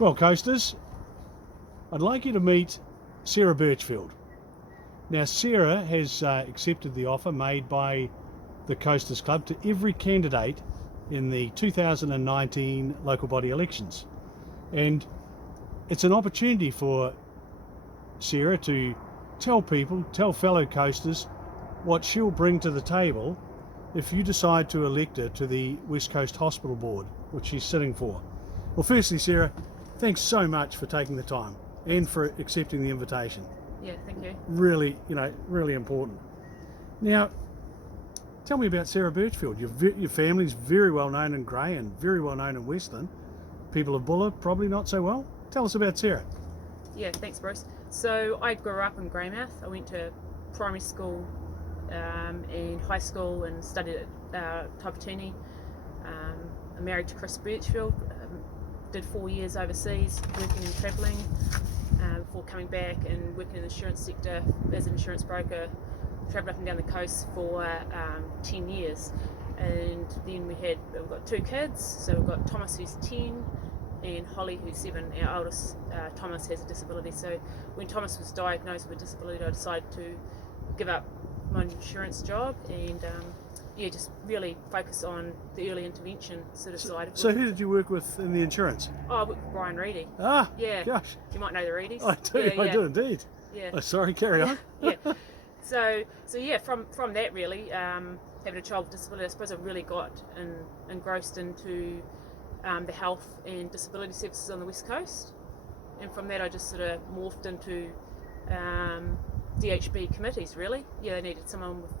Well, Coasters, I'd like you to meet Sarah Birchfield. Now, Sarah has accepted the offer made by the Coasters Club to every candidate in the 2019 local body elections. And it's an opportunity for Sarah to tell fellow coasters what she'll bring to the table if you decide to elect her to the West Coast Hospital Board, which she's sitting for. Well, firstly, Sarah, thanks so much for taking the time and for accepting the invitation. Yeah, thank you. Really, really important. Now, tell me about Sarah Birchfield. Your family's very well known in Grey and very well known in Western. People of Bulla, probably not so well. Tell us about Sarah. Yeah, thanks, Bruce. So I grew up in Greymouth. I went to primary school and high school and studied at Tapatini. I'm married to Chris Birchfield. Did 4 years overseas working and travelling before coming back and working in the insurance sector as an insurance broker. Travelled up and down the coast for 10 years, and then we've got 2 kids. So we've got Thomas, who's 10, and Holly, who's 7. Our oldest, Thomas, has a disability. So when Thomas was diagnosed with a disability, I decided to give up my insurance job and just really focus on the early intervention sort of side of it. So who did you work with in the insurance? Oh, I worked with Brian Reedy. Ah, yeah. Gosh. You might know the Reedies. I do, I do indeed. Yeah. Oh, sorry, carry on. Yeah. So yeah, from that really, having a child with disability, I suppose I really got engrossed into the health and disability services on the West Coast, and from that I just sort of morphed into DHB committees. Really, yeah, they needed someone with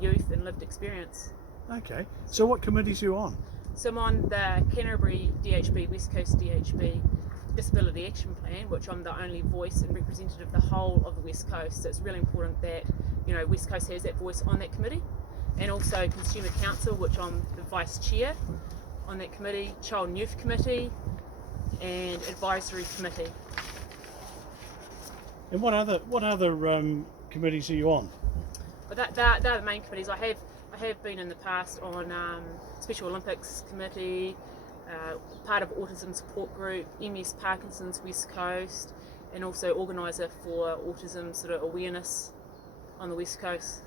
youth and lived experience. Okay, so what committees are you on? So I'm on the Canterbury DHB, West Coast DHB Disability Action Plan, which I'm the only voice and representative of the whole of the West Coast. So it's really important that West Coast has that voice on that committee, and also Consumer Council, which I'm the vice chair on that committee, Child and Youth Committee, and Advisory Committee. And what other committees are you on? But they're the main committees. I have been in the past on Special Olympics Committee, part of Autism Support Group, MS Parkinson's West Coast, and also organiser for autism sort of awareness on the West Coast.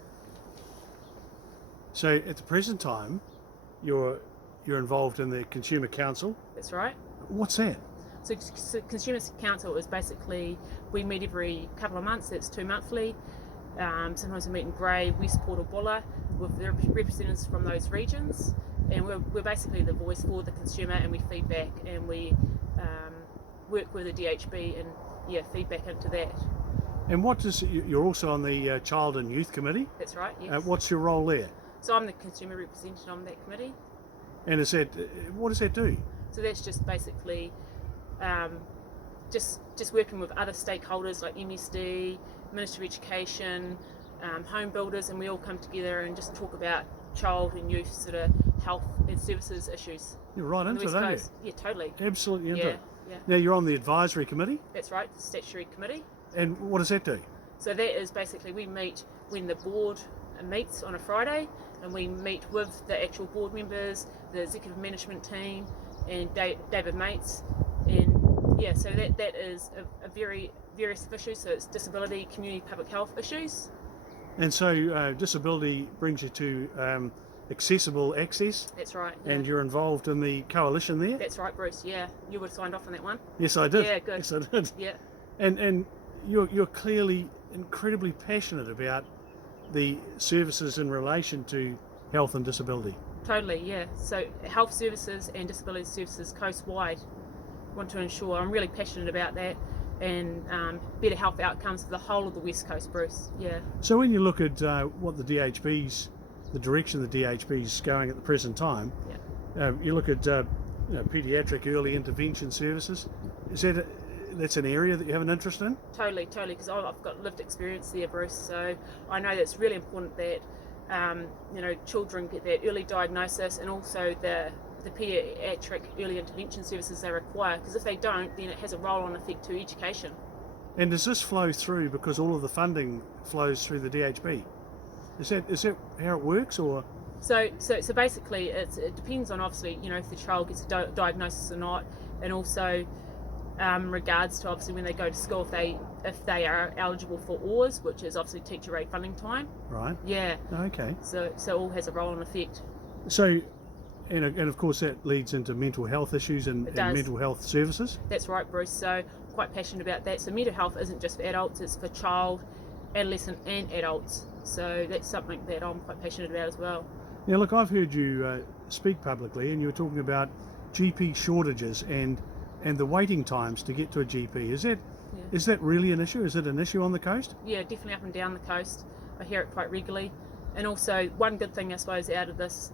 So at the present time, you're involved in the Consumer Council. That's right. What's that? So Consumer Council is basically, we meet every couple of months. It's 2 monthly. Sometimes we meet in Grey, Westport or Bulla with the representatives from those regions, and we're basically the voice for the consumer, and we feedback and we work with the DHB and feedback into that. And you're also on the Child and Youth Committee? That's right, yes. What's your role there? So I'm the consumer representative on that committee. And what does that do? So that's just basically just working with other stakeholders like MSD, Ministry of Education, home builders, and we all come together and just talk about child and youth sort of health and services issues. You're right into it, aren't you? Yeah, totally. Absolutely into it. Yeah. Now you're on the Advisory Committee? That's right, the statutory committee. And what does that do? So that is basically, we meet when the board meets on a Friday, and we meet with the actual board members, the executive management team, and David Mates, and so that is a very various issues. So it's disability, community, public health issues. And so disability brings you to accessible access. That's right. Yeah. And you're involved in the coalition there? That's right, Bruce. Yeah, you would have signed off on that one. Yes, I did. Yeah, good. Yes, I did. Yeah. And you're clearly incredibly passionate about the services in relation to health and disability. Totally, yeah. So health services and disability services coastwide, want to ensure, I'm really passionate about that, and better health outcomes for the whole of the West Coast, Bruce. Yeah. So when you look at what the direction the DHB is going at the present time, you look at paediatric early intervention services. That's an area that you have an interest in? Totally, because I've got lived experience there, Bruce. So I know that's really important that children get their early diagnosis, and also the paediatric early intervention services they require, because if they don't, then it has a roll-on effect to education. And does this flow through because all of the funding flows through the DHB? Is that how it works, or? So basically, it depends on, obviously, if the child gets a diagnosis or not, and also regards to obviously when they go to school, if they are eligible for OARS, which is obviously teacher aid funding time. Right. Yeah. Okay. So it all has a role and effect. So, and of course that leads into mental health issues and mental health services. That's right, Bruce. So I'm quite passionate about that. So mental health isn't just for adults; it's for child, adolescent, and adults. So that's something that I'm quite passionate about as well. Now, look, I've heard you speak publicly, and you were talking about GP shortages and the waiting times to get to a GP. Is that really an issue? Is it an issue on the coast? Yeah, definitely up and down the coast. I hear it quite regularly. And also, one good thing I suppose out of this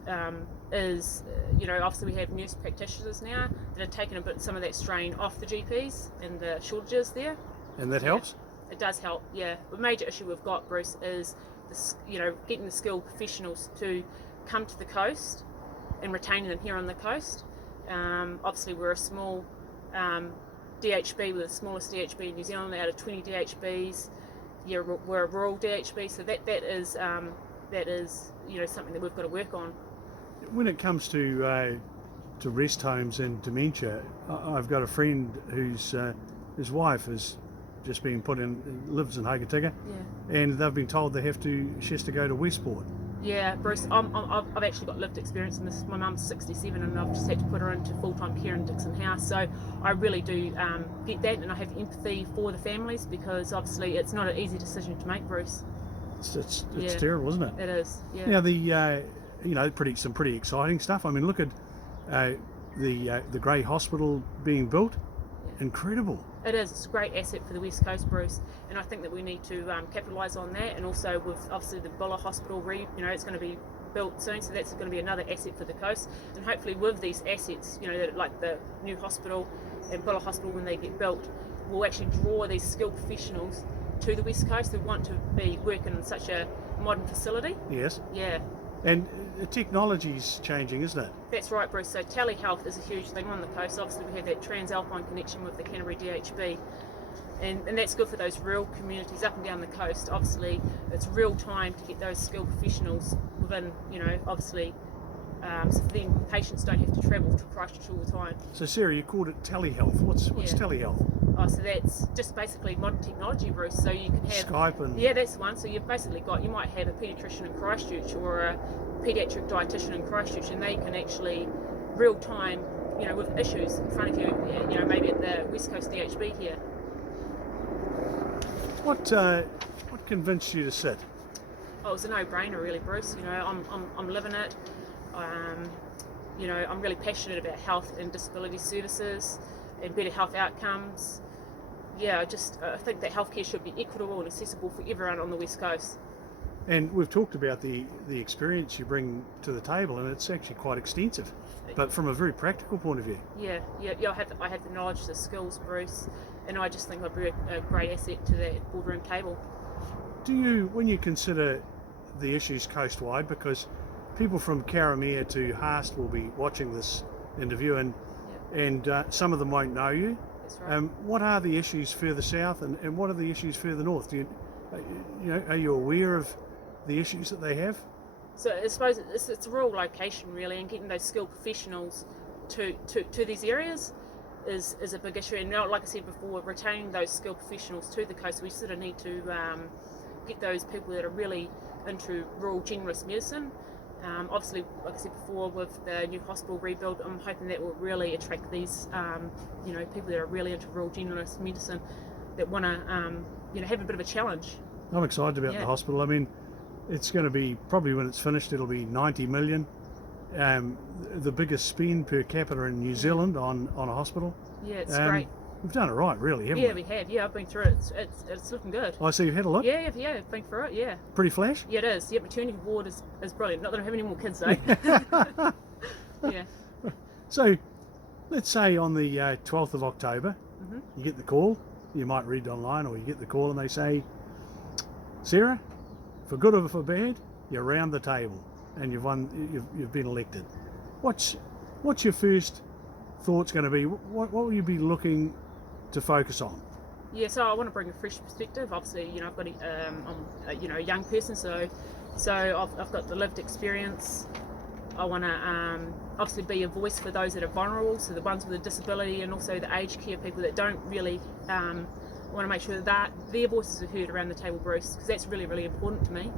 is, obviously we have nurse practitioners now that are taking some of that strain off the GPs and the shortages there. And that helps? It does help, yeah. The major issue we've got, Bruce, is getting the skilled professionals to come to the coast and retaining them here on the coast. Obviously, we're a small DHB, we're the smallest DHB in New Zealand out of 20 DHBs. Yeah, we're a rural DHB, so that is something that we've got to work on. When it comes to rest homes and dementia, I've got a friend whose his wife has just been lives in Hokitika, and they've been told she has to go to Westport. Yeah, Bruce, I've actually got lived experience in this. My mum's 67 and I've just had to put her into full-time care in Dixon House, so I really do get that, and I have empathy for the families because obviously it's not an easy decision to make, Bruce. It's terrible, isn't it? It is, yeah. Now some pretty exciting stuff. I mean, look at the Grey Hospital being built. Incredible. It is. It's a great asset for the West Coast, Bruce, and I think that we need to capitalise on that. And also with obviously the Buller Hospital, it's going to be built soon, so that's going to be another asset for the coast. And hopefully with these assets, that like the new hospital and Buller Hospital, when they get built, will actually draw these skilled professionals to the West Coast who want to be working in such a modern facility. Yes. Yeah. And technology's changing, isn't it? That's right, Bruce. So telehealth is a huge thing on the coast. Obviously, we have that Transalpine connection with the Canterbury DHB, and that's good for those rural communities up and down the coast. Obviously, it's real time to get those skilled professionals within, obviously, so then patients don't have to travel to Christchurch all the time. So, Sarah, you called it telehealth. What's telehealth? Oh, so that's just basically modern technology, Bruce. So you can have Skype and that's the one. So you've basically you might have a paediatrician in Christchurch or a paediatric dietitian in Christchurch, and they can actually real time, with issues in front of you, maybe at the West Coast DHB here. What convinced you to sit? Oh, it was a no-brainer, really, Bruce. I'm living it. I'm really passionate about health and disability services and better health outcomes. Yeah, I think that healthcare should be equitable and accessible for everyone on the West Coast. And we've talked about the experience you bring to the table, and it's actually quite extensive, but from a very practical point of view. Yeah. I have the knowledge, the skills, Bruce, and I just think I'd be a great asset to that boardroom table. When you consider the issues coastwide, because people from Karamea to Haast will be watching this interview, and some of them won't know you. That's right. What are the issues further south, and what are the issues further north? Are you aware of the issues that they have? So I suppose it's a rural location really, and getting those skilled professionals to these areas is a big issue. And like I said before, retaining those skilled professionals to the coast, we sort of need to get those people that are really into rural generalist medicine. Obviously, like I said before, with the new hospital rebuild, I'm hoping that will really attract these, people that are really into rural generalist medicine that want to, have a bit of a challenge. I'm excited about the hospital. I mean, it's going to be, probably when it's finished, it'll be 90 million. The biggest spend per capita in New Zealand on a hospital. Yeah, it's great. We've done it right, really, haven't we? Yeah, we have. Yeah, I've been through it. It's looking good. I see you've had a look? Yeah, I've been through it, yeah. Pretty flash? Yeah, it is. Yeah, maternity ward is brilliant. Not that I have any more kids, though. Yeah. So, let's say on the 12th of October, you get the call. You might read it online, or you get the call and they say, Sarah, for good or for bad, you're round the table and you've been elected. What's your first thoughts going to be? What will you be looking to focus on? Yeah, so I want to bring a fresh perspective. Obviously, I've got I'm a young person, so I've got the lived experience I want to obviously be a voice for those that are vulnerable, so the ones with a disability and also the aged care people that don't really. I want to make sure that their voices are heard around the table, Bruce, because that's really, really important to me.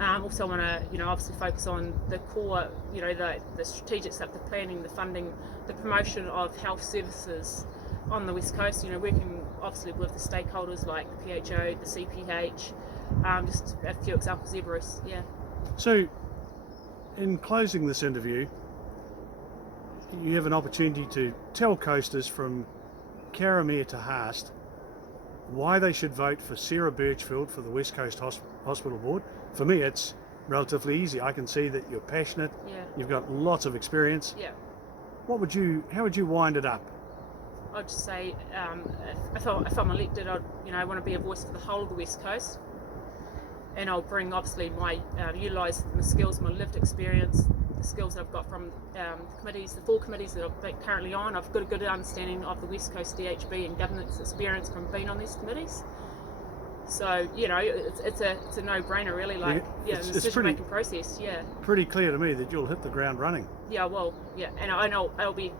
Also want to, obviously focus on the core, the strategic stuff, the planning, the funding, the promotion of health services on the West Coast, working obviously with the stakeholders like the PHO, the CPH, just a few examples there, Bruce, yeah. So, in closing this interview, you have an opportunity to tell coasters from Karamea to Haast why they should vote for Sarah Birchfield for the West Coast Hospital Board. For me, it's relatively easy. I can see that you're passionate. Yeah. You've got lots of experience. Yeah. How would you wind it up? I'd just say, if I'm elected, I want to be a voice for the whole of the West Coast, and I'll bring obviously utilise my skills, my lived experience, the skills that I've got from the 4 committees that I'm currently on. I've got a good understanding of the West Coast DHB and governance experience from being on these committees. So it's a no-brainer really. Like the decision-making process. Yeah. Pretty clear to me that you'll hit the ground running. Yeah, well, yeah, and I'll be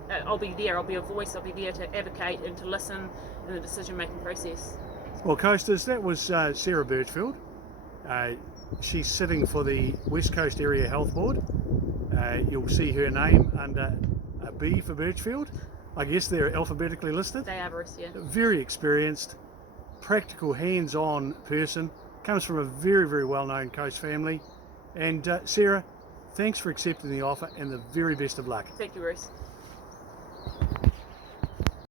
there. I'll be a voice. I'll be there to advocate and to listen in the decision-making process. Well, coasters, that was Sarah Birchfield. She's sitting for the West Coast Area Health Board. You'll see her name under a B for Birchfield. I guess they're alphabetically listed. They are, Bruce, yeah. Very experienced, practical, hands-on person. Comes from a very, very well-known Coast family. And Sarah, thanks for accepting the offer and the very best of luck. Thank you, Bruce.